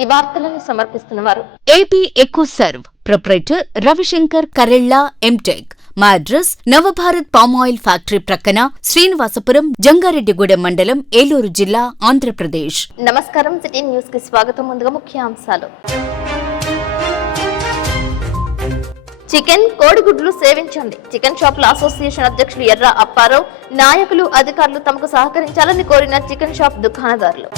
ఈ వార్తలను సమర్పిస్తున్నవారు AP eco serve proprietor Ravishankar Karella MTech. మా address Navabharat palm oil factory ప్రక్కన, శ్రీనివాసపురం, జంగారెడ్డిగూడెం మండలం, ఏలూరు జిల్లా, ఆంధ్రప్రదేశ్. నమస్కారం. సిటీ న్యూస్ కి స్వాగతం. ముందుగా ముఖ్యాంశాలు. చికెన్, కోడిగుడ్లు సేవించండి. చికెన్ షాపుల అసోసియేషన్ అధ్యక్షులు ఎర్ర అప్పారావు, నాయకులు, అధికారులు తమకు సహకరించాలని కోరిన చికెన్ షాప్ దుకాణదారులు.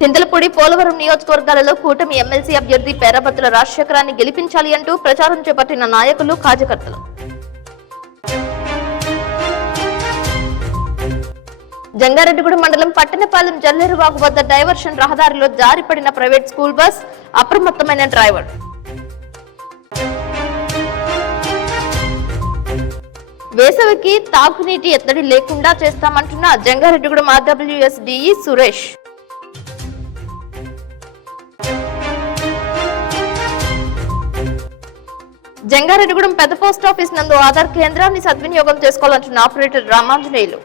చింతలపూడి, పోలవరం నియోజకవర్గాలలో కూటమి ఎమ్మెల్సీ అభ్యర్థి పేరాబత్తుల రాజశేఖరాన్ని గెలిపించాలి అంటూ ప్రచారం చేపట్టిన నాయకులు, కార్యకర్తలు. జంగారెడ్డిగూడెం మండలం పట్టణపాలెం జల్లేరువాగు వద్ద డైవర్షన్ రహదారిలో జారిపడిన ప్రైవేట్ స్కూల్ బస్, అప్రమత్తమైన డ్రైవర్. వేసవికి తాగునీటి ఎత్తడి లేకుండా చేస్తామంటున్న జంగారెడ్డిగూడెం ఆర్డబ్ల్యూఎస్ డిఈ సురేష్. జంగారెడ్డిగూడెం పెద్ద పోస్టాఫీస్ నందు ఆధార్ కేంద్రాన్ని సద్వినియోగం చేసుకోవాలంటున్న ఆపరేటర్ రామాంజనేయులు.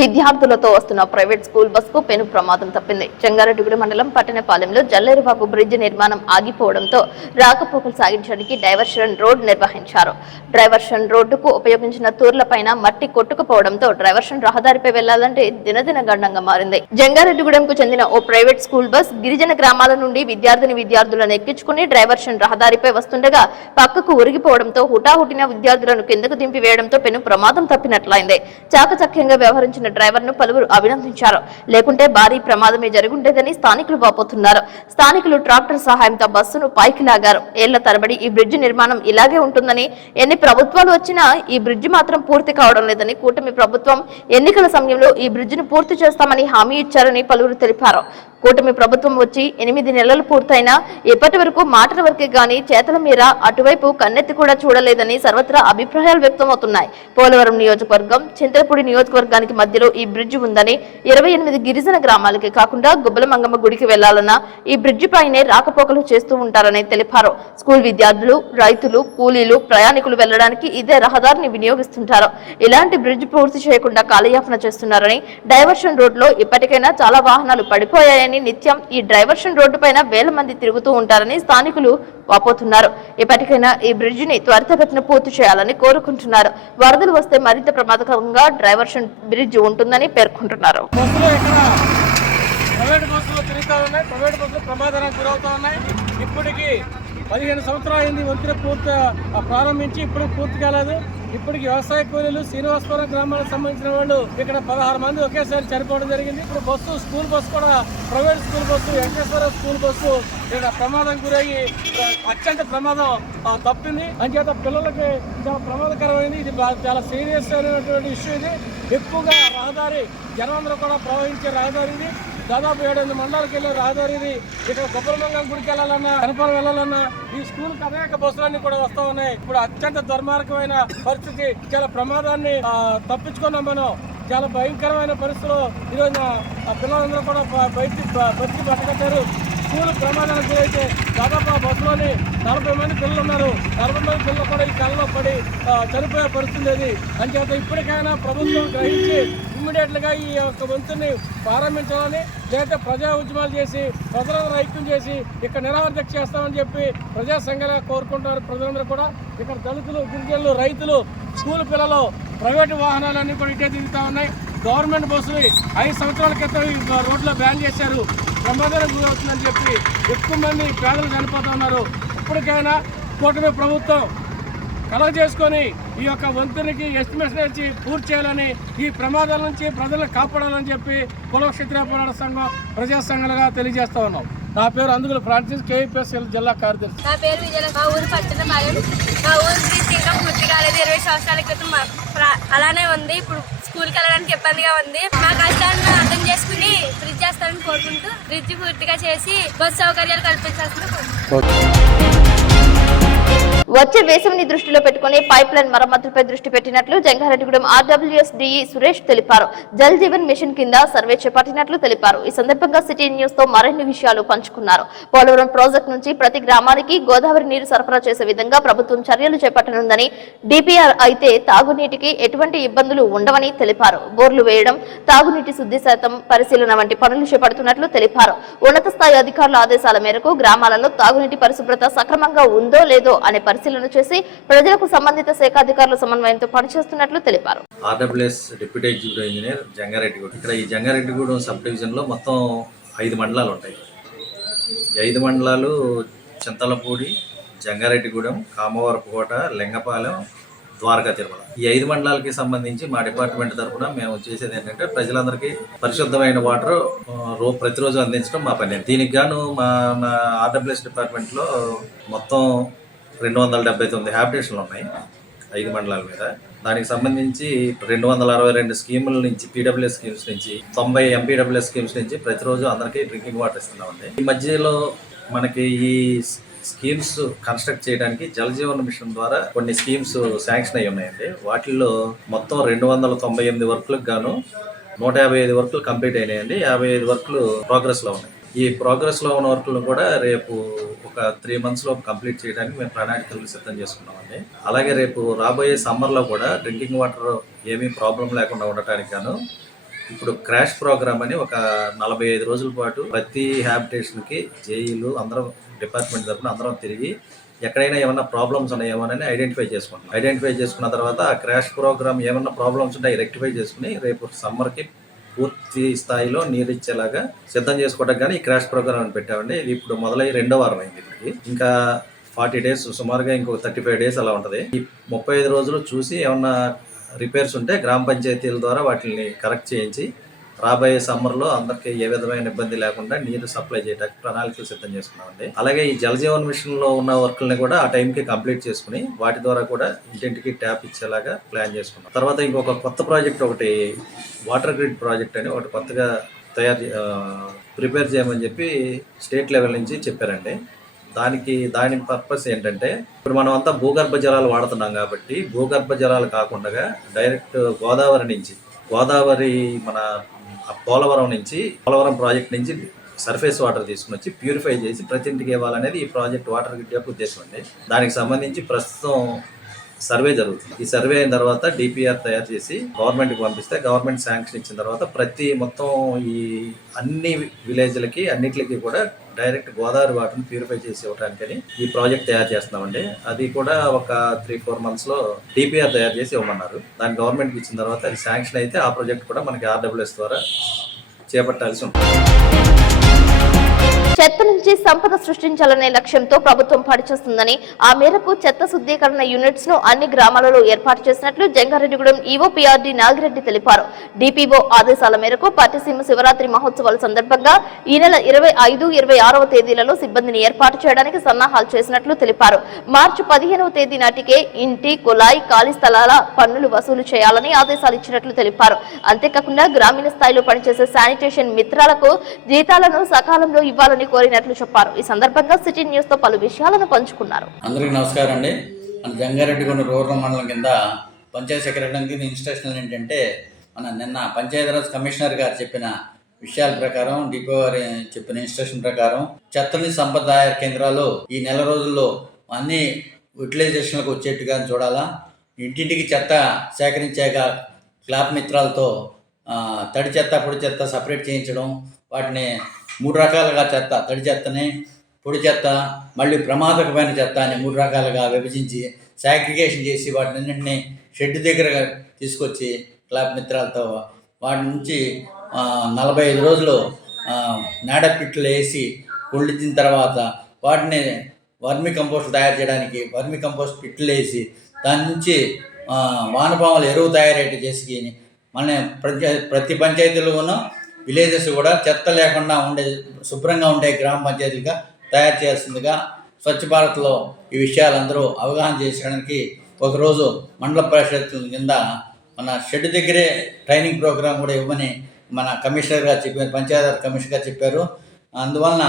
విద్యార్థులతో వస్తున్న ప్రైవేట్ స్కూల్ బస్ కు పెను ప్రమాదం తప్పింది. జంగారెడ్డిగూడెం మండలం పట్టణపాలెంలో జల్లేరువాగు బ్రిడ్జ్ నిర్మాణం ఆగిపోవడంతో రాకపోకలు సాగించడానికి డైవర్షన్ రోడ్ నిర్వహించారు. డైవర్షన్ రోడ్డుకు ఉపయోగించిన తూర్లపైన మట్టి కొట్టుకుపోవడంతో డైవర్షన్ రహదారిపై వెళ్లాలంటే దినదిన గండంగా మారింది. జంగారెడ్డిగూడెంకు చెందిన ఓ ప్రైవేట్ స్కూల్ బస్ గిరిజన గ్రామాల నుండి విద్యార్థులను ఎక్కించుకుని డైవర్షన్ రహదారిపై వస్తుండగా పక్కకు ఉరిగిపోవడంతో హుటాహుటిన విద్యార్థులను కిందకు దింపి వేయడంతో పెను ప్రమాదం తప్పినట్లయింది. చాకచక్యంగా వ్యవహరించిన డ్రైవర్ ను పలువురు అభినందించారు. లేకుంటే భారీ ప్రమాదమే జరుగుండేదని స్థానికులు వాపోతున్నారు. స్థానికులు ట్రాక్టర్ సహాయంతో బస్సును పైకి లాగారు. ఏళ్ల తరబడి ఈ బ్రిడ్జి నిర్మాణం ఇలాగే ఉంటుందని, ఎన్ని ప్రభుత్వాలు వచ్చినా ఈ బ్రిడ్జి మాత్రం పూర్తి కావడం లేదని, కూటమి ప్రభుత్వం ఎన్నికల సమయంలో ఈ బ్రిడ్జిను పూర్తి చేస్తామని హామీ ఇచ్చారని పలువురు తెలిపారు. కూటమి ప్రభుత్వం వచ్చి 8 నెలలు పూర్తయినా ఇప్పటి వరకు మాటల వరకే గాని చేతల మీద అటువైపు కన్నెత్తి కూడా చూడలేదని సర్వత్రా అభిప్రాయాలు వ్యక్తమవుతున్నాయి. పోలవరం నియోజకవర్గం, చింతలపూడి నియోజకవర్గానికి మధ్యలో ఈ బ్రిడ్జి ఉందని, 28 గిరిజన గ్రామాలకి కాకుండా గుబ్బలమంగమ్మ గుడికి వెళ్లాలన్నా ఈ బ్రిడ్జి పైనే రాకపోకలు చేస్తూ ఉంటారని తెలిపారు. స్కూల్ విద్యార్థులు, రైతులు, కూలీలు, ప్రయాణికులు వెళ్లడానికి ఇదే రహదారిని వినియోగిస్తుంటారు. ఇలాంటి బ్రిడ్జి పూర్తి చేయకుండా కాలయాపన చేస్తున్నారని, డైవర్షన్ రోడ్ లో ఇప్పటికైనా చాలా వాహనాలు పడిపోయాయని, నిత్యం ఈ డైవర్షన్ రోడ్డు పైన వేల మంది తిరుగుతూ ఉంటారని స్థానికులు వాపోతున్నారు. ఇప్పటికైనా ఈ బ్రిడ్జిని త్వరితగతిన పూర్తి చేయాలని కోరుకుంటున్నారు. వరదలు వస్తే మరింత ప్రమాదకరంగా డైవర్షన్ బ్రిడ్జ్ ఉంటుందని పేర్కొంటున్నారు. ఇప్పటికి 15 సంవత్సరాలు అయింది వంతెన ప్రారంభించి ఇప్పుడు పూర్తి కాలేదు. ఇప్పటికి వ్యవసాయ కూలీలు, శ్రీనివాసపురం గ్రామాలకు సంబంధించిన వాళ్ళు ఇక్కడ 16 మంది ఒకేసారి చనిపోవడం జరిగింది. ఇప్పుడు స్కూల్ బస్సు కూడా, private school bus, Venkateswara school bus ఇక్కడ ప్రమాదం గురయ్యి అత్యంత ప్రమాదం తప్పింది. అంచేత పిల్లలకి చాలా ప్రమాదకరమైంది. ఇది చాలా సీరియస్ అయినటువంటి ఇష్యూ. ఇది ఎక్కువగా రహదారి, జనమందరూ కూడా ప్రవహించే రహదారి. ఇది దాదాపు 7-8 మండలాలకు వెళ్ళే రహదారి. ఇది ఇక్కడ గొప్పలమంగం గుడికి వెళ్ళాలన్నా, కనపరం వెళ్ళాలన్నా ఈ స్కూల్కి అనేక బస్సులన్నీ కూడా వస్తూ ఉన్నాయి. ఇప్పుడు అత్యంత దుర్మార్గమైన పరిస్థితి, చాలా ప్రమాదాన్ని తప్పించుకున్నాం మనం. చాలా భయంకరమైన పరిస్థితుల్లో ఈరోజు పిల్లలందరూ కూడా బయటికి పట్టుకొచ్చారు. స్కూల్ ప్రమాదానికి గురైతే దాదాపు ఆ బస్సులోని 40 మంది పిల్లలు ఉన్నారు. 40 మంది పిల్లలు కూడా ఈ కళ్ళలో పడి చనిపోయే పరిస్థితి అది. అంచేత ఇప్పటికైనా ప్రభుత్వం గ్రహించి ఇమ్మీడియట్లుగా ఈ యొక్క వంతుని ప్రారంభించాలని, లేకపోతే ప్రజా ఉద్యమాలు చేసి ప్రజలందరూ ఐక్యం చేసి ఇక్కడ నిరాహార దీక్ష చేస్తామని చెప్పి ప్రజా సంఘాలుగా కోరుకుంటున్నారు. ప్రజలందరూ కూడా ఇక్కడ దళితులు, గిరిజనులు, రైతులు, స్కూల్ పిల్లలు, ప్రైవేటు వాహనాలన్నీ కూడా ఇటే తిరుగుతూ ఉన్నాయి. గవర్నమెంట్ బస్సులు 5 సంవత్సరాల క్రితం ఈ రోడ్లో బ్యాన్ చేశారు. ప్రమాదానికి గురవుతుందని చెప్పి ఎక్కువ మంది పేదలు చనిపోతూ ఉన్నారు. ఇప్పటికైనా కూటమి ప్రభుత్వం కలగ చేసుకొని ఈ యొక్క వంతెనకి ఎస్టిమేషన్ ఇచ్చి పూర్తి చేయాలని, ఈ ప్రమాదాల నుంచి ప్రజలను కాపాడాలని చెప్పి కుల క్షత్రియ పోరాట సంఘం, ప్రజా సంఘాలుగా తెలియజేస్తా ఉన్నాం. నా పేరు అందుగుల ఫ్రాన్సిస్, కేఈపీఎస్ఎల్ జిల్లా కార్యదర్శి. నా పేరు విజయ. మా ఊరు పట్టణపాలెం. మా ఊరు ఇంకా పూర్తి కాలేదు. 20 సంవత్సరాల క్రితం అలానే ఉంది. ఇప్పుడు స్కూల్కి వెళ్ళడానికి ఇబ్బందిగా ఉంది. మా కష్టాలను అర్థం చేసుకుని బ్రిడ్జ్ చేస్తారని కోరుకుంటూ బ్రిడ్జ్ పూర్తిగా చేసి బస్సు సౌకర్యాలు కల్పించాల్సింది. వచ్చే వేసవిని దృష్టిలో పెట్టుకుని పైప్ లైన్ మరమ్మతులపై దృష్టి పెట్టినట్లు జంగారెడ్డిగూడెం ఆర్డబ్ల్యూఎస్ డిఈ సురేష్ తెలిపారు. జల్ జీవన్ మిషన్ కింద సర్వే చేపట్టినట్లు తెలిపారు. ఈ సందర్భంగా సిటీ న్యూస్ తో మరిన్ని విషయాలు పంచుకున్నారు. పోలవరం ప్రాజెక్టు నుంచి ప్రతి గ్రామానికి గోదావరి నీరు సరఫరా చేసే విధంగా ప్రభుత్వం చర్యలు చేపట్టనుందని, డిపిఆర్ అయితే తాగునీటికి ఎటువంటి ఇబ్బందులు ఉండవని తెలిపారు. బోర్లు వేయడం, తాగునీటి శుద్ధి శాతం పరిశీలన వంటి పనులు చేపడుతున్నట్లు తెలిపారు. ఉన్నత స్థాయి అధికారుల ఆదేశాల మేరకు గ్రామాలలో తాగునీటి పరిశుభ్రత సక్రమంగా ఉందో లేదో అనే పరిశీలన చేసి ప్రజలకు సంబంధిత శాఖ అధికారుల సమన్వయంతో పనిచేస్తున్నట్లు తెలిపారు. RWS deputy executive engineer Jangareddygudem. ఇక్కడ ఈ జంగారెడ్డిగూడెం సబ్ డివిజన్లో మొత్తం 5 మండలాలు ఉంటాయి. ఈ 5 మండలాలు చింతలపూడి, జంగారెడ్డిగూడెం, కామవరపుకోట, లింగపాలెం, ద్వారకా, తిరుమల. ఈ 5 మండలాలకి సంబంధించి మా డిపార్ట్మెంట్ తరఫున మేము చేసేది ఏంటంటే ప్రజలందరికీ పరిశుద్ధమైన వాటర్ ప్రతిరోజు అందించడం మా పని. దీనికి గాను మా ఆర్డబ్ల్యూఎస్ డిపార్ట్మెంట్లో మొత్తం 279 హ్యాబిటేషన్లు ఉన్నాయి 5 మండలాల మీద. దానికి సంబంధించి 262 స్కీముల నుంచి, పీడబ్ల్యూఎస్ స్కీమ్స్ నుంచి, 90 ఎంపీడబ్ల్యూఎస్ స్కీమ్స్ నుంచి ప్రతిరోజు అందరికీ డ్రింకింగ్ వాటర్ ఇస్తున్నామండి. ఈ మధ్యలో మనకి ఈ స్కీమ్స్ కన్స్ట్రక్ట్ చేయడానికి జల్ జీవన్ మిషన్ ద్వారా కొన్ని స్కీమ్స్ శాంక్షన్ అయ్యి ఉన్నాయండి. వాటిల్లో మొత్తం 298 వర్కులకు గాను 155 వర్కులు కంప్లీట్ అయినాయండి. 55 వర్కులు ప్రోగ్రెస్లో ఉన్నాయి. ఈ ప్రోగ్రెస్లో ఉన్న వర్కులను కూడా రేపు ఒక 3 months లో కంప్లీట్ చేయడానికి మేము ప్రణాళికలు సిద్ధం చేసుకున్నామండి. అలాగే రేపు రాబోయే సమ్మర్లో కూడా డ్రింకింగ్ వాటర్ ఏమీ ప్రాబ్లం లేకుండా ఉండటానికి గాను ఇప్పుడు క్రాష్ ప్రోగ్రామ్ అని ఒక 45 రోజుల పాటు ప్రతి హ్యాబిటేషన్కి జేఈలు అందరం డిపార్ట్మెంట్ తరఫున అందరం తిరిగి ఎక్కడైనా ఏమన్నా ప్రాబ్లమ్స్ ఉన్నాయేమోనని ఐడెంటిఫై చేసుకుంటాం. ఐడెంటిఫై చేసుకున్న తర్వాత ఆ క్రాష్ ప్రోగ్రామ్ ఏమన్నా ప్రాబ్లమ్స్ ఉంటే రెక్టిఫై చేసుకుని రేపు సమ్మర్కి పూర్తి స్థాయిలో నీరు ఇచ్చేలాగా సిద్ధం చేసుకోవడానికి కానీ ఈ క్రాష్ ప్రోగ్రామ్ అని పెట్టామండి. ఇది ఇప్పుడు మొదలై 2వ వారం అయింది. ఇప్పటికి ఇంకా 40 days, సుమారుగా ఇంకొక 35 days అలా ఉంటుంది. ఈ 35 రోజులు చూసి ఏమన్నా రిపేర్స్ ఉంటే గ్రామ పంచాయతీల ద్వారా వాటిని కరెక్ట్ చేయించి రాబోయే సమ్మర్లో అందరికీ ఏ విధమైన ఇబ్బంది లేకుండా నీరు సప్లై చేయడానికి ప్రణాళికలు సిద్ధం చేసుకున్నామండి. అలాగే ఈ జల్ జీవన్ మిషన్లో ఉన్న వర్కుల్ని కూడా ఆ టైంకి కంప్లీట్ చేసుకుని వాటి ద్వారా కూడా ఇంటింటికి ట్యాప్ ఇచ్చేలాగా ప్లాన్ చేసుకున్నాం. తర్వాత ఇంకొక కొత్త ప్రాజెక్ట్ ఒకటి, వాటర్ గ్రిడ్ ప్రాజెక్ట్ అని ఒకటి కొత్తగా ప్రిపేర్ చేయమని చెప్పి స్టేట్ లెవెల్ నుంచి చెప్పారండి. దాని పర్పస్ ఏంటంటే ఇప్పుడు మనం అంతా భూగర్భ జలాలు వాడుతున్నాం కాబట్టి భూగర్భ జలాలు కాకుండా డైరెక్ట్ గోదావరి మన పోలవరం ప్రాజెక్ట్ నుంచి సర్ఫేస్ వాటర్ తీసుకుని వచ్చి ప్యూరిఫై చేసి ప్రతి ఇంటికి ఇవ్వాలనేది ఈ ప్రాజెక్ట్ వాటర్ గ్రిడ్ యొక్క ఉద్దేశం అండి. దానికి సంబంధించి ప్రస్తుతం సర్వే జరుగుతుంది. ఈ సర్వే అయిన తర్వాత డిపిఆర్ తయారు చేసి గవర్నమెంట్కి పంపిస్తే గవర్నమెంట్ శాంక్షన్ ఇచ్చిన తర్వాత మొత్తం ఈ అన్ని విలేజ్లకి అన్నిటికి కూడా డైరెక్ట్ గోదావరి వాటర్ని ప్యూరిఫై చేసి ఇవ్వడానికని ఈ ప్రాజెక్ట్ తయారు చేస్తున్నామండి. అది కూడా ఒక 3-4 months డిపిఆర్ తయారు చేసి ఇవ్వమన్నారు. దాన్ని గవర్నమెంట్కి ఇచ్చిన తర్వాత అది శాంక్షన్ అయితే ఆ ప్రాజెక్ట్ కూడా మనకి ఆర్డబ్ల్యూఎస్ ద్వారా చేపట్టాల్సి ఉంటుంది. చెత్త నుంచి సంపద సృష్టించాలనే లక్ష్యంతో ప్రభుత్వం పనిచేస్తుందని, ఆ మేరకు చెత్త శుద్ధీకరణ యూనిట్స్ ను అన్ని గ్రామాలలో ఏర్పాటు చేసినట్లు జంగారెడ్డిగూడెం ఈవో పిఆర్డి నాగిరెడ్డి తెలిపారు. డిపిఓ ఆదేశాల మేరకు పట్టిసీమ శివరాత్రి మహోత్సవాల సందర్భంగా ఈ నెల 25, 26వ తేదీలలో సిబ్బందిని ఏర్పాటు చేయడానికి సన్నాహాలు చేసినట్లు తెలిపారు. మార్చి 15వ తేదీ నాటికే ఇంటి, కుళాయి, ఖాళీ స్థలాల పన్నులు వసూలు చేయాలని ఆదేశాలు ఇచ్చినట్లు తెలిపారు. అంతేకాకుండా గ్రామీణ స్థాయిలో పనిచేసే శానిటేషన్ మిత్రాలకు జీతాలను సకాలంలో ఇవ్వాలని కోరినట్లు చెప్పారు. ఈ సందర్భంగా సిటీ న్యూస్ తో పలు విషయాలను పంచుకున్నారు. అందరికీ నమస్కారం అండి. మన జంగారెడ్డిగూడెం రూరల్ మండలం కింద పంచాయతీ సెక్రటరీకి ఇన్స్ట్రక్షన్ ఏంటంటే, నిన్న పంచాయతీరాజ్ కమిషనర్ గారు చెప్పిన విషయాల ప్రకారం, డిపో గారు చెప్పిన ఇన్స్ట్రక్షన్ ప్రకారం చెత్తని సంపద కేంద్రాలు ఈ నెల రోజుల్లో అన్ని యూటిలైజేషన్లకు వచ్చేట్టుగా చూడాలా. ఇంటింటికి చెత్త సేకరించాక క్లాప్ మిత్రాలతో తడి చెత్త, పొడి చెత్త సపరేట్ చేయించడం, వాటిని 3 రకాలుగా చెత్త, తడి చెత్తని, పొడి చెత్త, మళ్ళీ ప్రమాదకమైన చెత్త అని 3 రకాలుగా విభజించి సాగ్రిగేషన్ చేసి వాటిని షెడ్ దగ్గర తీసుకొచ్చి క్లాప్ మిత్రాలతో వాటి నుంచి 45 రోజులు నాడపిట్లు వేసి కుళ్ళించిన తర్వాత వాటిని వర్మి కంపోస్ట్ తయారు చేయడానికి వర్మి కంపోస్ట్ పిట్లు వేసి దాని నుంచి వానపాముల ఎరువు తయారయ్యేట్టు చేసి మన ప్రతి పంచాయతీలోనూ విలేజెస్ కూడా చెత్త లేకుండా ఉండే, శుభ్రంగా ఉండే గ్రామ పంచాయతీగా తయారు చేయాల్సిందిగా స్వచ్ఛ భారత్లో ఈ విషయాలు అందరూ అవగాహన చేయడానికి ఒకరోజు మండల పరిషత్ కింద మన షెడ్ దగ్గరే ట్రైనింగ్ ప్రోగ్రాం కూడా ఇవ్వమని మన కమిషనర్ గారు చెప్పారు, పంచాయతీ కమిషనర్ గారు చెప్పారు. అందువలన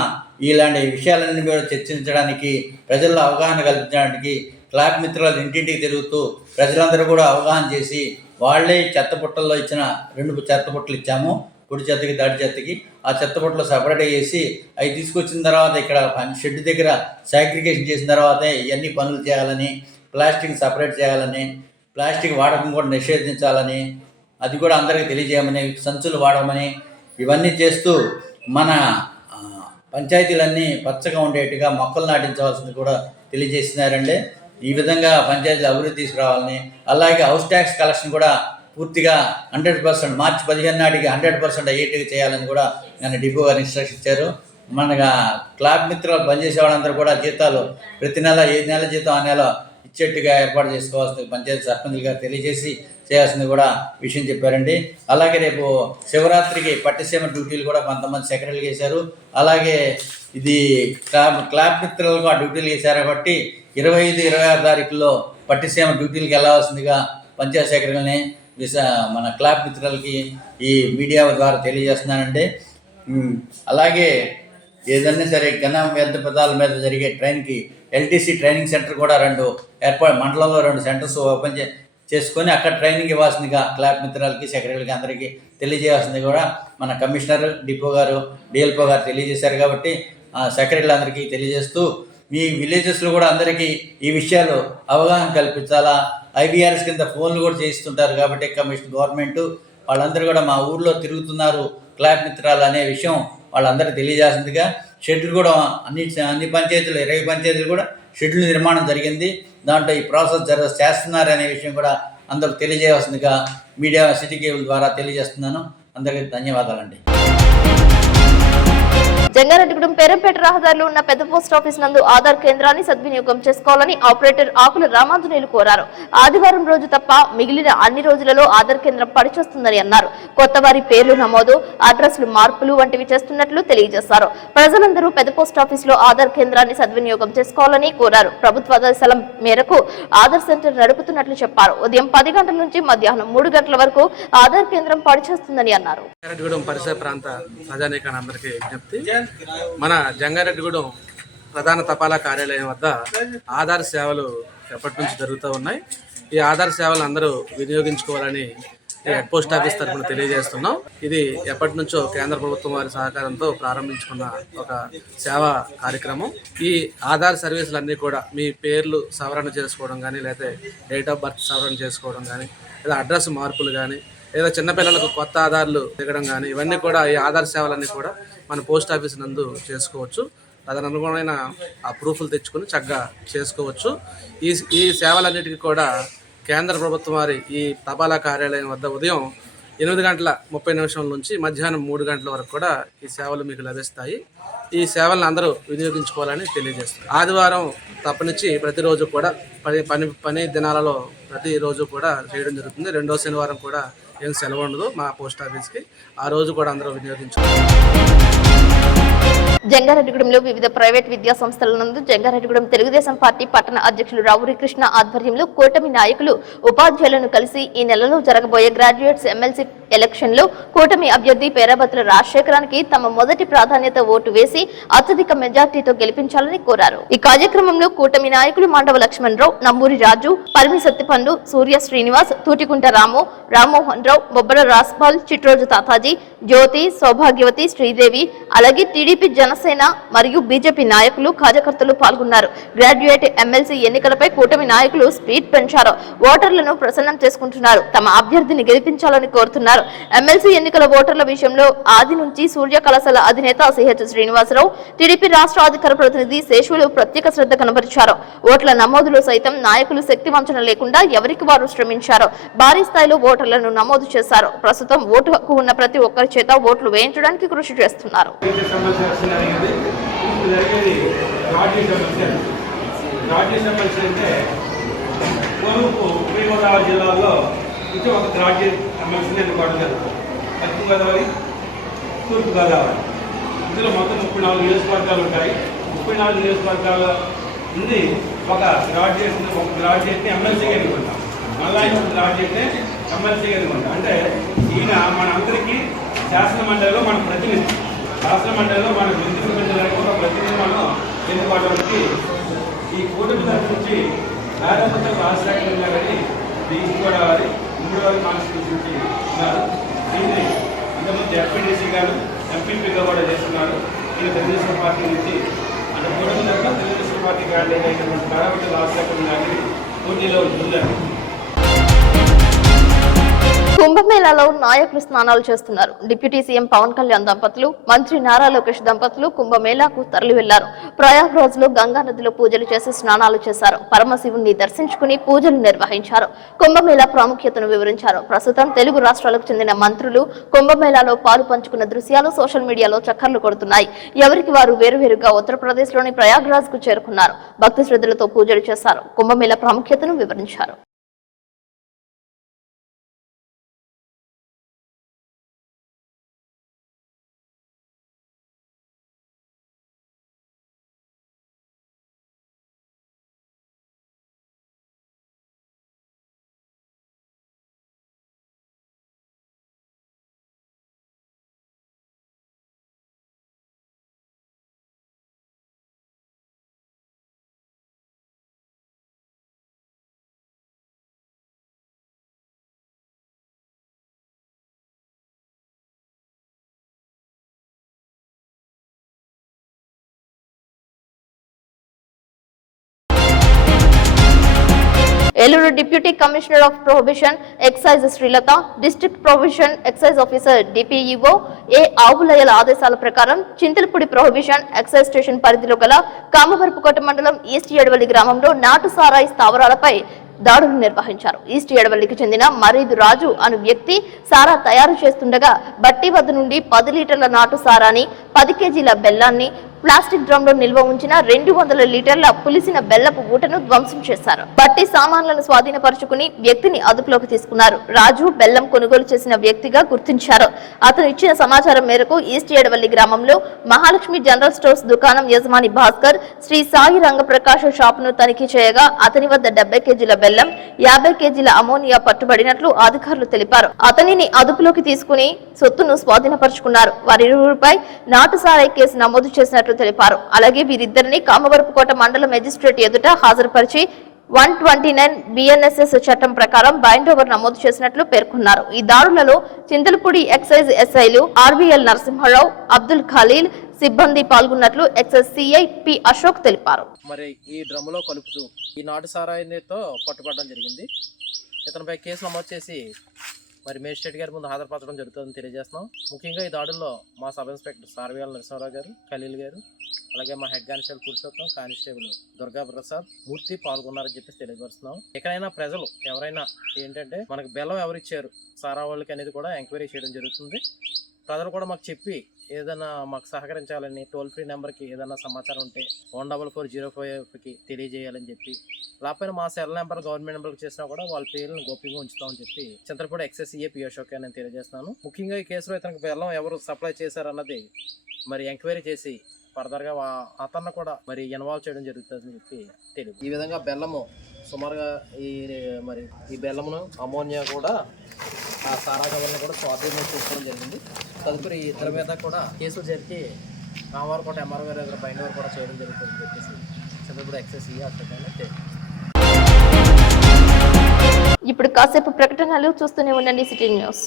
ఇలాంటి విషయాలన్నీ కూడా చర్చించడానికి, ప్రజల్లో అవగాహన కల్పించడానికి క్లాప్ మిత్రులు ఇంటింటికి తిరుగుతూ ప్రజలందరూ కూడా అవగాహన చేసి వాళ్ళే చెత్తపుట్టల్లో ఇచ్చిన 2 చెత్తపుట్టలు ఇచ్చాము, పొడి చెత్తకి తడి చెత్తకి. ఆ చెత్తపుట్టలు సపరేట్ చేసి అవి తీసుకొచ్చిన తర్వాత ఇక్కడ షెడ్ దగ్గర సాగ్రిగేషన్ చేసిన తర్వాతే ఇవన్నీ పనులు చేయాలని, ప్లాస్టిక్ సపరేట్ చేయాలని, ప్లాస్టిక్ వాడకం కూడా నిషేధించాలని, అది కూడా అందరికీ తెలియజేయమని, సంచులు వాడమని ఇవన్నీ చేస్తూ మన పంచాయతీలన్నీ పచ్చగా ఉండేట్టుగా మొక్కలు నాటించవలసింది కూడా తెలియజేస్తున్నారండి. ఈ విధంగా పంచాయతీలు అభివృద్ధి తీసుకురావాలని, అలాగే హౌస్ ట్యాక్స్ కలెక్షన్ కూడా పూర్తిగా 100% మార్చి 15 నాటికి 100% అయ్యేట్టుగా చేయాలని కూడా నేను డిపో గారు ఇన్స్ట్రక్షన్ ఇచ్చారు. మన క్లాబ్ మిత్రులు పనిచేసే వాళ్ళందరూ కూడా జీతాలు ప్రతి నెల ఏ నెల జీతం ఆ నెల ఇచ్చేట్టుగా ఏర్పాటు చేసుకోవాల్సింది పంచాయతీ సర్పంచ్ గారు తెలియజేసి చేయాల్సింది కూడా విషయం చెప్పారండి. అలాగే రేపు శివరాత్రికి పట్టిసీమ డ్యూటీలు కూడా కొంతమంది సెక్రటరీలు చేశారు. అలాగే ఇది క్లాబ్ మిత్రులకు ఆ డ్యూటీలు చేశారు కాబట్టి 25, 26 తారీఖుల్లో పట్టిసీమ డ్యూటీలకు వెళ్ళాల్సిందిగా పంచాయతీ సెక్రటరీని మన క్లాబ్ మిత్రులకి ఈ మీడియా ద్వారా తెలియజేస్తున్నానండి. అలాగే ఏదన్నా సరే ఘన వ్యర్థ పదాల మీద జరిగే ట్రైన్కి ఎల్టీసీ ట్రైనింగ్ సెంటర్ కూడా 2 మండలంలో 2 సెంటర్స్ ఓపెన్ చేసుకొని అక్కడ ట్రైనింగ్ ఇవ్వాల్సిందిగా క్లాబ్ మిత్రులకి, సెక్రటరీలకి అందరికీ తెలియజేయాల్సింది కూడా మన కమిషనర్, డిపో గారు, డిఎల్పో గారు తెలియజేశారు. కాబట్టి సెక్రటరీలందరికీ తెలియజేస్తూ మీ విలేజెస్లో కూడా అందరికీ ఈ విషయాలు అవగాహన కల్పించాలా. ఐవీఆర్ఎస్ కింద ఫోన్లు కూడా చేయిస్తుంటారు కాబట్టి కమిషన్ గవర్నమెంట్ వాళ్ళందరూ కూడా మా ఊర్లో తిరుగుతున్నారు క్లాబ్ మిత్రాలు అనే విషయం వాళ్ళందరికీ తెలియజేసిందిగా. షెడ్యూల్ కూడా అన్ని పంచాయతీలు 20 పంచాయతీలు కూడా షెడ్యూల్ నిర్మాణం జరిగింది. దాంట్లో ఈ ప్రాసెస్ చేస్తున్నారు అనే విషయం కూడా అందరూ తెలియజేయవలసిందిగా మీడియా సిటీ కేబుల్ ద్వారా తెలియజేస్తున్నాను. అందరికీ ధన్యవాదాలండి. జంగారెడ్డిగూడెం పేరంపేట రహదారిలో ఉన్న పెద్ద పోస్ట్ ఆఫీస్ నందు ఆధార్ కేంద్రాన్ని సద్వినియోగం చేసుకోవాలని ఆపరేటర్ ఆకుల రామాంజనేయులు కోరారు. ఆదివారం రోజు తప్ప మిగిలిన అన్ని రోజులలో ఆధార్ కేంద్రం పనిచేస్తుందని అన్నారు. కొత్త వారి పేర్లు నమోదు, అడ్రస్లు మార్పులు వంటివి చేస్తున్నట్లు తెలియజేశారు. ప్రజలందరూ పెద్ద పోస్ట్ ఆఫీస్ లో ఆధార్ కేంద్రాన్ని సద్వినియోగం చేసుకోవాలని కోరారు. ప్రభుత్వ ఆదేశాల మేరకు ఆధార్ సెంటర్ నడుపుతున్నట్లు చెప్పారు. ఉదయం 10 గంటల నుంచి మధ్యాహ్నం 3 గంటల వరకు ఆధార్ కేంద్రం పనిచేస్తుందని అన్నారు. పరిసర ప్రాంత ప్రజానీకానందరికీ విజ్ఞప్తి. మన జంగారెడ్డిగూడెం ప్రధాన తపాలా కార్యాలయం వద్ద ఆధార్ సేవలు ఎప్పటి నుంచి జరుగుతూ ఉన్నాయి. ఈ ఆధార్ సేవలు అందరూ వినియోగించుకోవాలని హెడ్ పోస్ట్ ఆఫీస్ తరఫున తెలియజేస్తున్నాం. ఇది ఎప్పటి నుంచో కేంద్ర ప్రభుత్వం వారి సహకారంతో ప్రారంభించుకున్న ఒక సేవా కార్యక్రమం. ఈ ఆధార్ సర్వీసులన్నీ కూడా మీ పేర్లు సవరణ చేసుకోవడం కానీ, లేకపోతే డేట్ ఆఫ్ బర్త్ సవరణ చేసుకోవడం కానీ, లేదా అడ్రస్ మార్పులు కానీ, లేదా చిన్నపిల్లలకు కొత్త ఆధార్లు దిగడం కానీ, ఇవన్నీ కూడా ఈ ఆధార్ సేవలన్నీ కూడా మన పోస్ట్ ఆఫీస్ నందు చేసుకోవచ్చు. తదనుగుణమైన ఆ ప్రూఫ్లు తెచ్చుకొని చక్కగా చేసుకోవచ్చు. ఈ సేవలన్నిటికీ కూడా కేంద్ర ప్రభుత్వం వారి ఈ తపాలా కార్యాలయం వద్ద ఉదయం 8:30 నుంచి మధ్యాహ్నం 3 గంటల వరకు కూడా ఈ సేవలు మీకు లభిస్తాయి. ఈ సేవలను అందరూ వినియోగించుకోవాలని తెలియజేస్తారు. ఆదివారం తప్పనిచ్చి ప్రతిరోజు కూడా పని దినాలలో ప్రతిరోజు కూడా చేయడం జరుగుతుంది. 2వ శనివారం కూడా ఏం సెలవు ఉండదు మా పోస్ట్ ఆఫీస్కి. ఆ రోజు కూడా అందరూ వినియోగించుకోవాలి. జంగారెడ్డిగూడెంలో వివిధ ప్రైవేట్ విద్యా సంస్థల నందు జంగారెడ్డిగూడెం తెలుగుదేశం పార్టీ పట్టణ అధ్యక్షులు రావురి కృష్ణ ఆధ్వర్యంలో కూటమి నాయకులు ఉపాధ్యాయులను కలిసి ఈ నెలలో జరగబోయే గ్రాడ్యుయేట్స్ ఎమ్మెల్సీ ఎలక్షన్ లో కూటమి అభ్యర్థి పేరాబత్తుల రాజశేఖరానికి తమ మొదటి ప్రాధాన్యత ఓటు వేసి అత్యధిక మెజార్టీతో గెలిపించాలని కోరారు. ఈ కార్యక్రమంలో కూటమి నాయకులు మాండవ లక్ష్మణరావు, నంబూరి రాజు, పరిమి సత్తిపండు, సూర్య శ్రీనివాస్, తూటికుంట రాము, రామ్మోహన్ రావు, బొబ్బల రాస్పాల్, చిట్రోజు తాతాజీ, జ్యోతి, సౌభాగ్యవతి, శ్రీదేవి, అలాగే టీడీపీ, జనసేన మరియు బీజేపీ నాయకులు, కార్యకర్తలు పాల్గొన్నారు. గ్రాడ్యుయేట్ ఎమ్మెల్సీ ఎన్నికలపై కూటమి నాయకులు స్పీడ్ పెంచారు. ఓటర్లను ప్రసన్నం చేసుకుంటున్నారు. తమ అభ్యర్థిని గెలిపించాలని కోరుతున్నారు. ఎమ్మెల్సీ ఎన్నికల ఓటర్ల విషయంలో ఆది నుంచి సూర్య కళాశాల అధినేత సిహెచ్ శ్రీనివాసరావు, టీడీపీ రాష్ట్ర అధికార ప్రతినిధి శేషులు ప్రత్యేక శ్రద్ధ కనబరిచారు. ఓట్ల నమోదులో సైతం నాయకులు శక్తి వంచన లేకుండా ఎవరికి వారు శ్రమించారు. భారీ స్థాయిలో ఓటర్లను నమోదు చేశారు. ప్రస్తుతం ఓటు హక్కు ఉన్న ప్రతి ఒక్కరి చేత ఓట్లు వేయించడానికి కృషి చేస్తున్నారు. జిల్లాలో ఇది ఒక గ్రాడ్యుయేట్ ఎమ్మెల్సీని ఎన్నుకోవడం జరుగుతుంది. పశ్చిమ గోదావరి, తూర్పు గోదావరి, ఇందులో మొత్తం 34 నియోజకవర్గాలు ఉంటాయి. 34 నియోజకవర్గాల నుండి ఒక గ్రాడ్యుయేట్ని ఎమ్మెల్సీగా ఎన్నుకుంటాం. మళ్ళీ ఒక గ్రాడ్యుయేట్ని ఎమ్మెల్సీగా ఎన్నుకుంటాం. అంటే ఈయన మన అందరికీ శాసన మండలిలో మన ప్రతినిధి. శాసన మండలిలో మన విద్యుత్ పెంచడానికి ఒక ప్రతినిధి మనం ఎన్నుకోవడానికి ఈ కూటమి తరఫు నుంచి నారాయణ రాజశేఖర్ గారిని ఈస్ట్ గోదావరి 3వ కాన్స్టిట్యూన్సీ నుంచి ఉన్నారు. దీన్ని ఇంతకుముందు ఎఫ్పీడీసీ గారు ఎంపీపీగా కూడా చేస్తున్నారు. ఈయన తెలుగుదేశం పార్టీ నుంచి అంటే కూటమి తరఫున తెలుగుదేశం పార్టీ క్యాండిడేట్ అయినటువంటి నారాయణ రాజశేఖర్ గారిని పోటీలో ఉంచారు. కుంభమేళాలో నాయకులు స్నానాలు చేస్తున్నారు. డిప్యూటీ సీఎం పవన్ కళ్యాణ్ దంపతులు, మంత్రి నారా లోకేష్ దంపతులు కుంభమేళాకు తరలి వెళ్లారు. ప్రయాగ్రాజ్ లో గంగా నదిలో పూజలు చేసి స్నానాలు చేశారు. పరమశివుణ్ణి దర్శించుకుని పూజలు నిర్వహించారు. కుంభమేళా ప్రాముఖ్యతను వివరించారు. ప్రస్తుతం తెలుగు రాష్ట్రాలకు చెందిన మంత్రులు కుంభమేళాలో పాలు పంచుకున్న దృశ్యాలు సోషల్ మీడియాలో చక్కర్లు కొడుతున్నాయి. ఎవరికి వారు వేరువేరుగా ఉత్తరప్రదేశ్ లోని ప్రయాగ్రాజ్ కు చేరుకున్నారు. భక్తి శ్రద్ధలతో పూజలు చేశారు. కుంభమేళా ప్రాముఖ్యతను వివరించారు. Eluru deputy commissioner of prohibition excise Srilatha, district prohibition excise officer DPEO A ఆవులయ్యల ఆదేశాల ప్రకారం చింతలపూడి ప్రొహిబిషన్ ఎక్సైజ్ స్టేషన్ పరిధిలో గల కామవరపుకోట మండలం ఈస్ట్ ఏడవల్లి గ్రామంలో నాటు సారాయి స్థావరాలపై దాడులు నిర్వహించారు. ఈస్ట్ ఏడవల్లికి చెందిన మరీదు రాజు అను వ్యక్తి సారా తయారు చేస్తుండగా బట్టి వద్ద నుండి 10 లీటర్ల నాటు సారాని, 10 కేజీల బెల్లాన్ని, ప్లాస్టిక్ డ్రమ్ లో నిల్వ ఉంచిన 200 లీటర్ల పులిసిన బెల్లపు ఊటను ధ్వంసం చేశారు. బట్టి సామాన్లను స్వాధీనపరుచుకుని వ్యక్తిని అదుపులోకి తీసుకున్నారు. రాజు బెల్లం కొనుగోలు చేసిన వ్యక్తిగా గుర్తించారు. అతను ఇచ్చిన సమాచారం మేరకు ఈస్ట్ ఏడవల్లి గ్రామంలో మహాలక్ష్మి జనరల్ స్టోర్స్ దుకాణం యజమాని భాస్కర్ శ్రీ సాయి రంగప్రకాశ్ షాప్ ను తనిఖీ చేయగా అతని వద్ద 70 కేజీల బెల్లం, 50 కేజీల అమోనియా పట్టుబడినట్లు అధికారులు తెలిపారు. అతనిని అదుపులోకి తీసుకుని సొత్తును స్వాధీనపరుచుకున్నారు. వారిరువురిపై నాటు సారాయి కేసు నమోదు చేసినట్లు తెలిపారు. అలాగే వీరిద్దరిని కామవరపుకోట మండల మెజిస్ట్రేట్ ఎదుట హాజరుపరిచి 129 బిఎన్ఎస్ఎస్ చట్టం ప్రకారం బైండ్ ఓవర్ నమోదు చేసినట్లు పేర్కొన్నారు. ఈ దాడులలో చింతలపూడి ఎక్సైజ్ ఎస్ఐలు ఆర్బీఎల్ నరసింహారావు, అబ్దుల్ ఖలీల్ సిబ్బంది పాల్గొన్నట్లు ఎక్సైజ్ సిఐ పి అశోక్ తెలిపారు. మరి ఈ డ్రమ్ములో కలుపుతూ ఈ నాటు సారాయితో పట్టుబడడం జరిగింది. ఇతనిపై కేసు నమోదు చేసి మరి మేజిస్ట్రేట్ గారి ముందు హాజరుపరచడం జరుగుతుందని తెలియజేస్తున్నాం. ముఖ్యంగా ఈ దాడుల్లో మా సబ్ ఇన్స్పెక్టర్ సార్వేల నరసింహారావు గారు, ఖలీల్ గారు, అలాగే మా head constable Purushottam, constable Durga Prasad, Murthy పాల్గొన్నారని చెప్పేసి తెలియజేస్తున్నాం. ఎక్కడైనా ప్రజలు ఎవరైనా ఏంటంటే మనకు బెల్లం ఎవరిచ్చారు సారా వాళ్ళకి అనేది కూడా ఎంక్వైరీ చేయడం జరుగుతుంది. ప్రజలు కూడా మాకు చెప్పి ఏదైనా మాకు సహకరించాలని టోల్ ఫ్రీ నెంబర్కి ఏదైనా సమాచారం ఉంటే 14405కి తెలియజేయాలని చెప్పి, లేకపోతే మా సెల్ నెంబర్ గవర్నమెంట్ నెంబర్కి చేసినా కూడా వాళ్ళ పేర్లను గోప్యంగా ఉంచుతామని చెప్పి చింతలపూడి ఎక్సైజ్ సిఏ పి అశోక్ నేను తెలియజేస్తున్నాను. ముఖ్యంగా ఈ కేసులో ఇతనికి బెల్లం ఎవరు సప్లై చేశారన్నది మరి ఎంక్వైరీ చేసి ఫర్దర్గా అతన్ని కూడా మరి ఇన్వాల్వ్ చేయడం జరుగుతుందని చెప్పి తెలియదు. ఈ విధంగా బెల్లము సుమారుగా ఈ బెల్లమును, అమోనియా కూడా ఆ సారా కవర్ని కూడా స్వాధీనం చేసుకోవడం జరిగింది. తదుపరి ఇద్దరి మీద కూడా కేసులు జరిపి కామవరపుకోట ఎంఆర్ఓ గారి దగ్గర బైండ్ ఓవర్ కూడా చేయడం జరుగుతుందని చెప్పేసి చింతలపూడి ఎక్సైజ్ సిఏ అశోక్. ఇప్పుడు కాసేపు ప్రకటనలు చూస్తూనే ఉండండి సిటీ న్యూస్.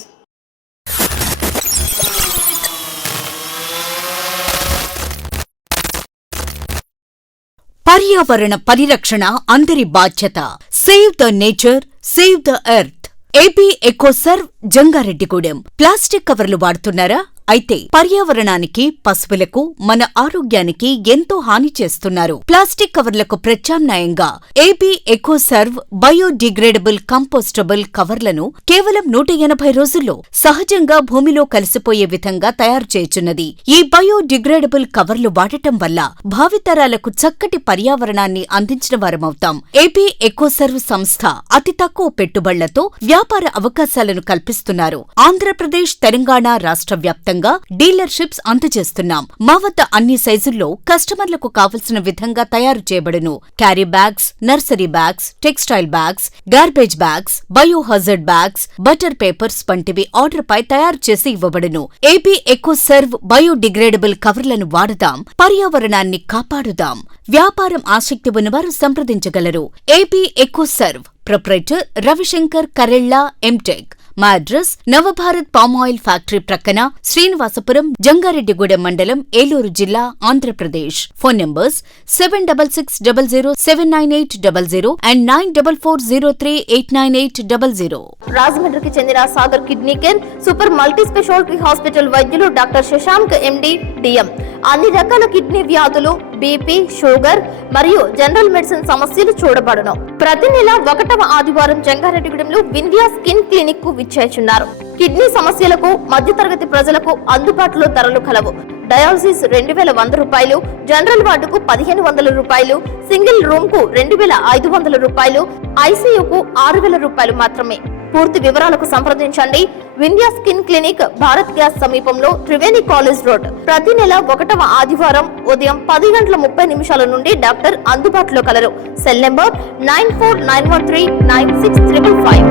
పర్యావరణ పరిరక్షణ అందరి బాధ్యత. Save the nature, save the earth. AP eco serve Jangareddygudem. Plastic కవర్లు వాడుతున్నారా? అయితే పర్యావరణానికి, పశువులకు, మన ఆరోగ్యానికి ఎంతో హాని చేస్తున్నారు. ప్లాస్టిక్ కవర్లకు ప్రత్యామ్నాయంగా ఏపీ ఎకోసర్వ్ బయోడిగ్రేడబుల్ కంపోస్టబుల్ కవర్లను కేవలం 180 రోజుల్లో సహజంగా భూమిలో కలిసిపోయే విధంగా తయారు చేయుచున్నది. ఈ బయోడిగ్రేడబుల్ కవర్లు వాడటం వల్ల భావితరాలకు చక్కటి పర్యావరణాన్ని అందించిన వారమవుతాం. ఏపీ ఎకోసర్వ్ సంస్థ అతి తక్కువ పెట్టుబడులతో వ్యాపార అవకాశాలను కల్పిస్తుంది. కల్పిస్తున్నారు. ఆంధ్రప్రదేశ్, తెలంగాణ రాష్ట్ర వ్యాప్తంగా డీలర్షిప్స్ అందజేస్తున్నాం. మా వద్ద అన్ని సైజుల్లో కస్టమర్లకు కావలసిన విధంగా తయారు చేయబడును. Carry bags, nursery bags, textile bags, garbage bags, biohazard bags, butter papers వంటివి ఆర్డర్ పై తయారు చేసి ఇవ్వబడును. ఏపీ ఎకోసర్వ్ బయోడిగ్రేడబుల్ కవర్లను వాడదాం, పర్యావరణాన్ని కాపాడుదాం. వ్యాపారం ఆసక్తి ఉన్నవారు సంప్రదించగలరు. AP eco serve proprietor Ravishankar Karella MTech. మా అడ్రస్ నవభారత్ పామాయిల్ ఫ్యాక్టరీ ప్రక్కన, శ్రీనివాసపురం, జంగారెడ్డిగూడెం మండలం, ఏలూరు జిల్లా, ఆంధ్రప్రదేశ్. Phone numbers 7660079800 and 9440389800. రాజమండ్రికి చెందిన Sagar kidney care super multi speciality hospital వైద్యులు డాక్టర్ శశాంక్ ఎండి డిఎం అన్ని రకాల కిడ్నీ వ్యాధులు, బీపీ, షుగర్ మరియు జనరల్ మెడిసిన్ సమస్యలు చూడబడును. ప్రతి నెల 1వ ఆదివారం జంగారెడ్డిగూడెంలో వింధ్యా స్కిన్ క్లినిక్ కు విచ్చేస్తున్నారు. కిడ్నీ సమస్యలకు మధ్యతరగతి ప్రజలకు అందుబాటులో ధరలు కలవు. డయాలసిస్ 2100 రూపాయలు, జనరల్ వార్డుకు 1500 రూపాయలు, సింగిల్ రూమ్ కు 2500 రూపాయలు, ఐసీయూకు 6000 రూపాయలు మాత్రమే. పూర్తి వివరాలకు సంప్రదించండి. Vindhya skin clinic, Bharat gas సమీపంలో, త్రివేణి కాలేజ్ రోడ్. ప్రతి నెల 1వ ఆదివారం ఉదయం 10:30 నుండి డాక్టర్ అందుబాటులో colour. Cell number 9491396555.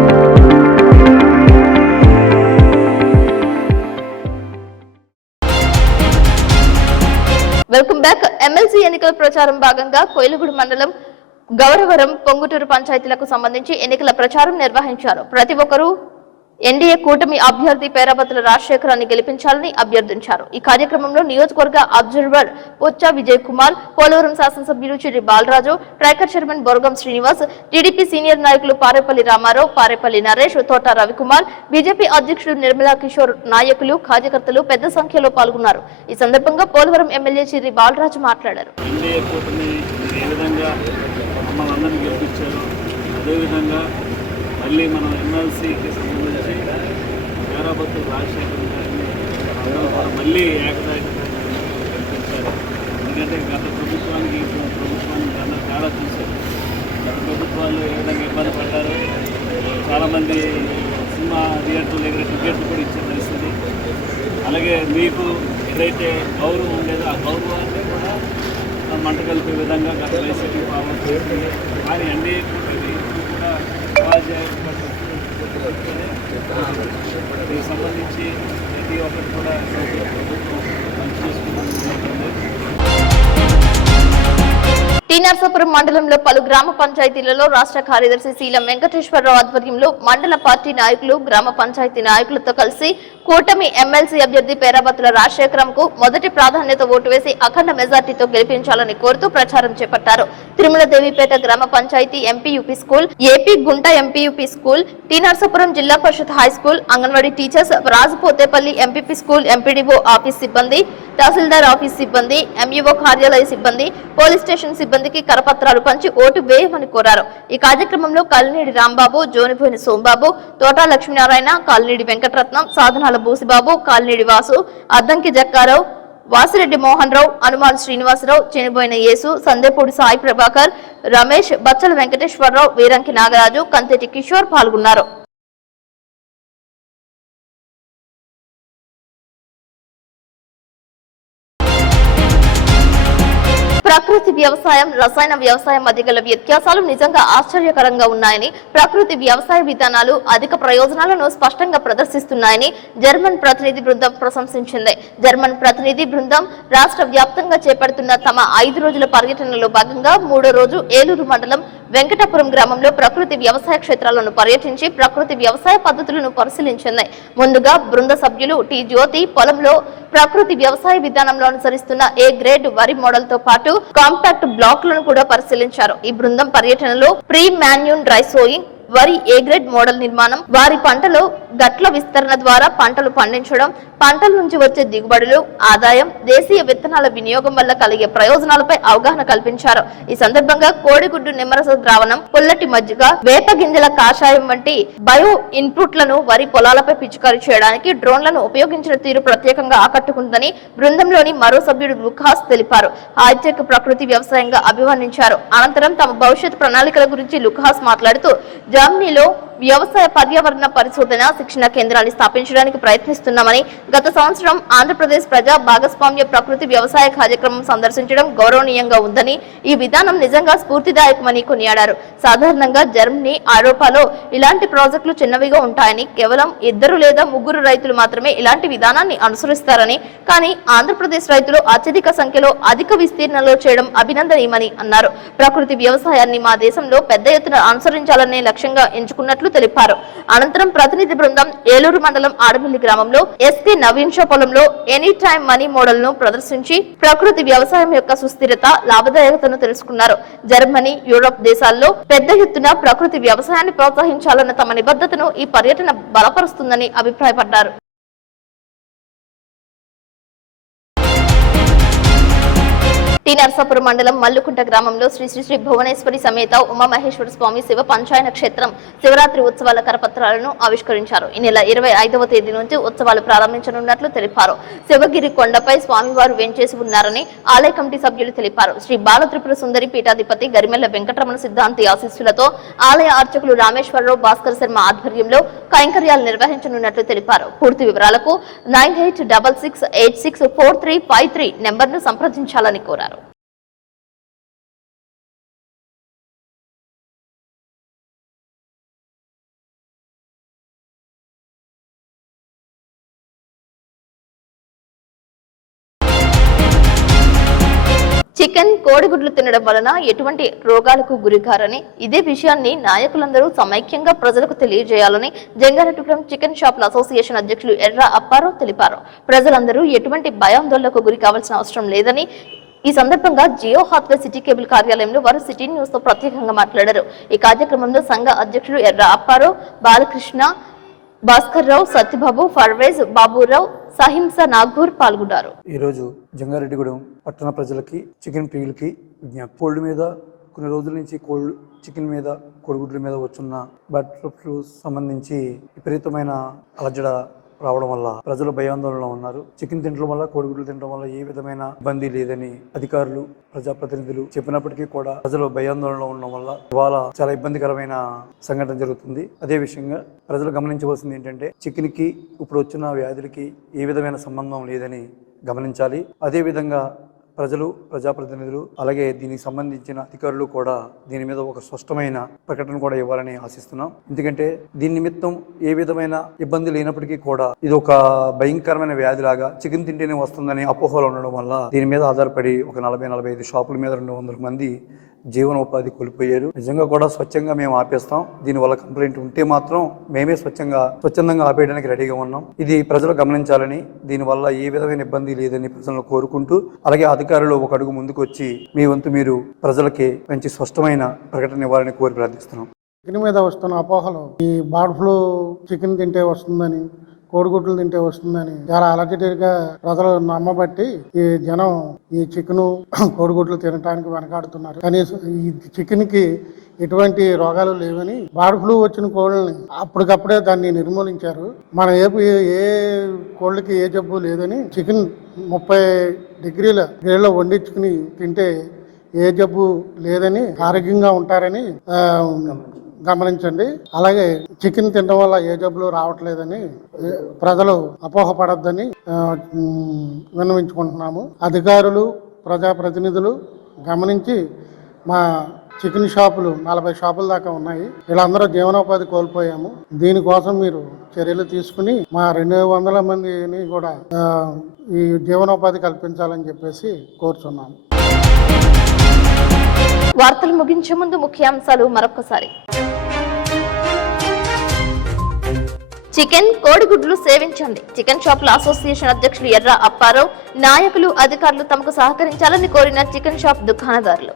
Welcome back. MLC ఎన్నికల ప్రచారం భాగంగా కోయిలగూడు మండలం గౌరవరం, పొంగుటూరు పంచాయతీలకు సంబంధించి ఎన్నికల ప్రచారం నిర్వహించారు. ప్రతి ఒక్కరూ ఎన్డీఏ కూటమి అభ్యర్థి పేరాబత్తుల రాజశేఖరాన్ని గెలిపించాలని అభ్యర్థించారు. ఈ కార్యక్రమంలో నియోజకవర్గ అబ్జర్వర్ పొచ్చా విజయ్ కుమార్, పోలవరం శాసనసభ్యులు చిరి బాలరాజు, ట్రైకర్ చైర్మన్ బొరగం శ్రీనివాస్, టీడీపీ సీనియర్ నాయకులు పారేపల్లి రామారావు, పారేపల్లి నరేష్, తోట రవికుమార్, బీజేపీ అధ్యక్షుడు నిర్మలా కిషోర్, నాయకులు, కార్యకర్తలు పెద్ద సంఖ్యలో పాల్గొన్నారు. ఈ సందర్భంగా పోలవరం ఎమ్మెల్యే చిరి బాలరాజు మాట్లాడారు. మళ్ళీ మనం ఎమ్మెల్సీకి సంబంధించి పేరాబత్తుల రాజశేఖర్ గారిని అందరూ కూడా మళ్ళీ ఏకదాటిగా కల్పించారు. ఎందుకంటే గత ప్రభుత్వానికి అందరూ తేడా చూశారు. గత ప్రభుత్వాలు ఏ విధంగా ఇబ్బంది పడ్డారు. చాలామంది సినిమా థియేటర్ల దగ్గర టికెట్లు కూడా ఇచ్చే పరిస్థితి. అలాగే మీకు ఏదైతే గౌరవం ఉండేదో ఆ గౌరవాన్ని కూడా మంట కలిపే విధంగా గత వైసీపీ పాలన చేస్తుంది. కానీ ఎన్డీఏ కూడా దీనికి సంబంధించి ప్రతి ఒక్కరు కూడా పని చేసుకుంటుంది. టీ నర్సాపురం మండలంలో పలు గ్రామ పంచాయతీలలో రాష్ట్ర కార్యదర్శి శీలం వెంకటేశ్వరరావు ఆధ్వర్యంలో మండల పార్టీ నాయకులు, గ్రామ పంచాయతీ నాయకులతో కలిసి కూటమి ఎమ్మెల్సీ అభ్యర్థి పేరాబత్తుల రాజశేఖరంకు మొదటి ప్రాధాన్యత ఓటు వేసి అఖండ మెజార్టీతో గెలిపించాలని కోరుతూ ప్రచారం చేపట్టారు. తిరుమల దేవిపేట గ్రామ panchayati MPUP school, AP Gunta MPUP school, T Narsapuram Zilla Parishad high school, anganwadi teachers, Rajupotepalli MPP school, MPDO office సిబ్బంది, తహసీల్దార్ ఆఫీస్ సిబ్బంది, ఎంఈఓ కార్యాలయ సిబ్బంది, పోలీస్ స్టేషన్ సిబ్బందికి కరపత్రాలు పంచి ఓటు వేయమని కోరారు. ఈ కార్యక్రమంలో కల్నీడి రాంబాబు, జోనిపోయిన సోంబాబు, తోటా లక్ష్మీనారాయణ, కాలనీడి వెంకటరత్నం, సాధనాల బూసిబాబు, కాలనీడి వాసు, అద్దంకి జక్కారావు, వాసిరెడ్డి మోహన్ రావు, అనుమాన్ శ్రీనివాసరావు, చెనిపోయిన యేసు, సందేపూడి సాయి ప్రభాకర్, రమేష్, బచ్చల వెంకటేశ్వరరావు, వీరంకి నాగరాజు, కంతేటి కిషోర్ పాల్గొన్నారు. ప్రకృతి వ్యవసాయం, రసాయన వ్యవసాయం మధ్య గల వ్యత్యాసాలు నిజంగా ఆశ్చర్యకరంగా ఉన్నాయని, ప్రకృతి వ్యవసాయ విధానాలు అధిక ప్రయోజనాలను స్పష్టంగా ప్రదర్శిస్తున్నాయని జర్మన్ ప్రతినిధి బృందం ప్రశంసించింది. జర్మన్ ప్రతినిధి బృందం రాష్ట్ర వ్యాప్తంగా చేపడుతున్న తమ 5 రోజుల పర్యటనలో భాగంగా 3వ రోజు ఏలూరు మండలం వెంకటాపురం గ్రామంలో ప్రకృతి వ్యవసాయ క్షేత్రాలను పర్యటించి ప్రకృతి వ్యవసాయ పద్ధతులను పరిశీలించింది. ముందుగా బృంద సభ్యులు టి జ్యోతి పొలంలో ప్రకృతి వ్యవసాయ విధానంలో అనుసరిస్తున్న ఏ గ్రేడ్ వరి మోడల్ తో పాటు కాంపాక్ట్ బ్లాక్లను కూడా పరిశీలించారు. ఈ బృందం పర్యటనలో ప్రీ మాన్యూన్ డ్రై సోయింగ్, వరి ఏ గ్రేడ్ మోడల్ నిర్మాణం, వారి పంటలో గట్ల విస్తరణ ద్వారా పంటలు పండించడం, పంటల నుంచి వచ్చే దిగుబడులు, ఆదాయం, దేశీయ విత్తనాల వినియోగం వల్ల కలిగే ప్రయోజనాలపై అవగాహన కల్పించారు. ఈ సందర్భంగా కోడిగుడ్డు నిమ్మరస ద్రావణం, పుల్లటి మజ్జిగ, వేప గింజల కాషాయం వంటి బయో ఇన్పుట్లను వరి పొలాలపై పిచికారీ చేయడానికి డ్రోన్లను ఉపయోగించిన తీరు ప్రత్యేకంగా ఆకట్టుకుందని బృందంలోని మరో సభ్యుడు లుకాస్ తెలిపారు. హైటెక్ ప్రకృతి వ్యవసాయంగా అభివర్ణించారు. అనంతరం తమ భవిష్యత్ ప్రణాళికల గురించి లుకాస్ మాట్లాడుతూ జర్మనీలో వ్యవసాయ పర్యావరణ పరిశోధన శిక్షణ కేంద్రాన్ని స్థాపించడానికి ప్రయత్నిస్తున్నామని, గత సంవత్సరం ఆంధ్రప్రదేశ్ ప్రజా భాగస్వామ్య ప్రకృతి వ్యవసాయ కార్యక్రమం సందర్శించడం గౌరవనీయంగా ఉందని, ఈ విధానం నిజంగా స్ఫూర్తిదాయకమని కొనియాడారు. సాధారణంగా జర్మనీ, ఐరోపాలో ఇలాంటి ప్రాజెక్టులు చిన్నవిగా ఉంటాయని, కేవలం 2 లేదా 3 రైతులు మాత్రమే ఇలాంటి విధానాన్ని అనుసరిస్తారని, కానీ ఆంధ్రప్రదేశ్ రైతులు అత్యధిక సంఖ్యలో అధిక విస్తీర్ణంలో చేయడం అభినందనీయమని అన్నారు. ప్రకృతి వ్యవసాయాన్ని మా దేశంలో పెద్ద ఎత్తున అనుసరించాలనే లక్ష్యంగా ఎంచుకున్నట్లు తెలిపారు. అనంతరం ప్రతినిధి బృందం ఏలూరు మండలం ఆడమిల్లి గ్రామంలో ఎస్కే నవీన్ షా పొలంలో ఎనీ టైమ్ మనీ మోడల్ ను ప్రదర్శించి ప్రకృతి వ్యవసాయం యొక్క సుస్థిరత, లాభదాయకతను తెలుసుకున్నారు. జర్మనీ, యూరోప్ దేశాల్లో పెద్ద ఎత్తున ప్రకృతి వ్యవసాయాన్ని ప్రోత్సహించాలన్న తమ నిబద్ధతను ఈ పర్యటన బలపరుస్తుందని అభిప్రాయపడ్డారు. టి నరసాపురం మండలం మల్లుకుంట గ్రామంలో శ్రీ శ్రీ శ్రీ భువనేశ్వరి సమేత ఉమామహేశ్వర స్వామి శివ పంచాయన క్షేత్రం శివరాత్రి ఉత్సవాల కరపత్రాలను ఆవిష్కరించారు. ఈ నెల 25వ తేదీ నుంచి ఉత్సవాలు ప్రారంభించనున్నట్లు తెలిపారు. శివగిరి కొండపై స్వామివారు వెంచేసి ఉన్నారని ఆలయ కమిటీ సభ్యులు తెలిపారు. శ్రీ బాలత్రిపుర సుందరి పీఠాధిపతి గరిమెల్ల వెంకటరమణ సిద్ధాంతి ఆశీస్సులతో ఆలయ అర్చకులు రామేశ్వరరావు, భాస్కర్ శర్మ ఆధ్వర్యంలో కైంకర్యాలు నిర్వహించనున్నట్లు తెలిపారు. పూర్తి వివరాలకు 9866864353 నెంబర్ను సంప్రదించాలని కోరారు. చికెన్, కోడిగుడ్లు తినడం వలన ఎటువంటి రోగాలకు గురికారని, ఇదే విషయాన్ని నాయకులందరూ సమైక్యంగా ప్రజలకు తెలియజేయాలని జంగారెడ్డిగూడెం చికెన్ షాపుల అసోసియేషన్ అధ్యక్షులు ఎర్రా అప్పారావు తెలిపారు. ప్రజలందరూ ఎటువంటి భయాందోళనకు గురి కావాల్సిన అవసరం లేదని ఈ సందర్భంగా జియో హాత్వే సిటీ కేబుల్ కార్యాలయంలో వారు సిటీ న్యూస్ తో ప్రత్యేకంగా మాట్లాడారు. ఈ కార్యక్రమంలో సంఘ అధ్యక్షులు ఎర్రా అప్పారావు, బాలకృష్ణ, భాస్కర్ రావు, సత్యబాబు, ఫర్వేజ్, బాబురావు, సహింస నాగూర్ పాల్గొన్నారు. ఈ రోజు జంగారెడ్డిగూడెం పట్టణ ప్రజలకి, చికెన్ ప్రియులకి విజ్ఞప్తి. కోల్డ్ మీద కొన్ని రోజుల నుంచి చికెన్ మీద, కోడిగుడ్ల మీద వచ్చున్న బర్డ్ ఫ్లూ సంబంధించి విపరీతమైన అలజడ రావడం వల్ల ప్రజలు భయాందోళనలో ఉన్నారు. చికెన్ తినడం వల్ల, కోడిగుడ్లు తినడం వల్ల ఏ విధమైన ఇబ్బంది లేదని అధికారులు, ప్రజాప్రతినిధులు చెప్పినప్పటికీ కూడా ప్రజలు భయాందోళనలో ఉండడం వల్ల ఇవాళ చాలా ఇబ్బందికరమైన సంఘటన జరుగుతుంది. అదే విషయంగా ప్రజలు గమనించవలసింది ఏంటంటే, చికెన్ కి ఇప్పుడు వచ్చిన వ్యాధులకి ఏ విధమైన సంబంధం లేదని గమనించాలి. అదే విధంగా ప్రజలు, ప్రజాప్రతినిధులు, అలాగే దీనికి సంబంధించిన అధికారులు కూడా దీని మీద ఒక స్పష్టమైన ప్రకటన కూడా ఇవ్వాలని ఆశిస్తున్నాం. ఎందుకంటే దీని నిమిత్తం ఏ విధమైన ఇబ్బంది లేనప్పటికీ కూడా ఇది ఒక భయంకరమైన వ్యాధిలాగా చికెన్ తింటేనే వస్తుందని అపోహలు ఉండడం వల్ల దీని మీద ఆధారపడి ఒక 40-45 షాపుల మీద 200 మంది జీవనోపాధి కోల్పోయారు. నిజంగా కూడా స్వచ్ఛంగా మేము ఆపేస్తాం. దీనివల్ల కంప్లైంట్ ఉంటే మాత్రం మేమే స్వచ్ఛందంగా ఆపేయడానికి రెడీగా ఉన్నాం. ఇది ప్రజలు గమనించాలని, దీనివల్ల ఏ విధమైన ఇబ్బంది లేదని ప్రజలను కోరుకుంటూ, అలాగే అధికారులు ఒక అడుగు ముందుకు వచ్చి మీ వంతు మీరు ప్రజలకి మంచి స్పష్టమైన ప్రకటన ఇవ్వాలని కోరి ప్రార్థిస్తున్నాం. చికెన్ మీద వస్తున్న అపోహలు, ఈ బర్డ్ ఫ్లూ చికెన్ తింటే వస్తుందని, కోడిగుడ్లు తింటే వస్తుందని చాలా అలర్జెటిక్గా ప్రజలు నమ్మబట్టి ఈ జనం ఈ చికెన్, కోడిగుడ్లు తినడానికి వెనకాడుతున్నారు. కనీసం ఈ చికెన్ కి ఎటువంటి రోగాలు లేవని, బర్డ్ ఫ్లూ వచ్చిన కోళ్ళని అప్పటికప్పుడే దాన్ని నిర్మూలించారు. మన ఏ కోళ్ళకి ఏ జబ్బు లేదని, చికెన్ 30 డిగ్రీల వండించుకుని తింటే ఏ జబ్బు లేదని, ఆరోగ్యంగా ఉంటారని గమనించండి. అలాగే చికెన్ తినడం వల్ల ఏ జబ్బులు రావట్లేదని ప్రజలు అపోహపడొద్దని విన్నవించుకుంటున్నాము. అధికారులు, ప్రజాప్రతినిధులు గమనించి మా చికెన్ షాపులు 40 షాపుల దాకా ఉన్నాయి. వీళ్ళందరూ జీవనోపాధి కోల్పోయాము. దీనికోసం మీరు చర్యలు తీసుకుని మా 200 మందిని కూడా ఈ జీవనోపాధి కల్పించాలని చెప్పేసి కోరుచున్నాము. వార్తలు ముగించే ముందు ముఖ్యాంశాలు మరొకసారి. చికెన్, కోడిగుడ్లు సేవించండి. చికెన్ షాపుల అసోసియేషన్ అధ్యక్షులు ఎర్రా అప్పారావు, నాయకులు, అధికారులు తమకు సహకరించాలని కోరిన చికెన్ షాప్ దుకాణదారులు.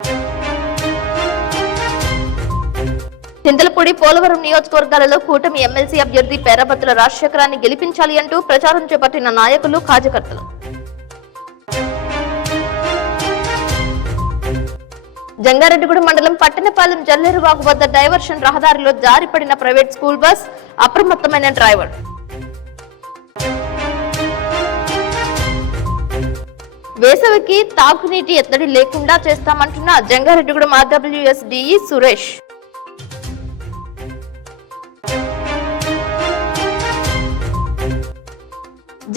చింతలపూడి, పోలవరం నియోజకవర్గాలలో కూటమి ఎమ్మెల్సీ అభ్యర్థి పేరాబత్తుల రాజశేఖరాన్ని గెలిపించాలి అంటూ ప్రచారం చేపట్టిన నాయకులు, కార్యకర్తలు. జంగారెడ్డిగూడెం మండలం పట్టణపాలెం జల్లేరువాగు వద్ద డైవర్షన్ రహదారిలో జారిపడిన ప్రైవేట్ స్కూల్ బస్, అప్రమత్తమైన డ్రైవర్. వేసవికి తాగునీటి ఎత్తడి లేకుండా చేస్తామంటున్న జంగారెడ్డిగూడెం RWS DE సురేష్.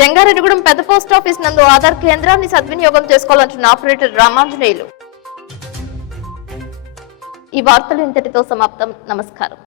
జంగారెడ్డిగూడెం పెద్ద పోస్ట్ ఆఫీస్ నందు ఆధార్ కేంద్రాన్ని సద్వినియోగం చేసుకోవాలంటున్న ఆపరేటర్ రామాంజనేయులు. ఈ వార్తలు ఇంతటితో సమాప్తం. నమస్కారం.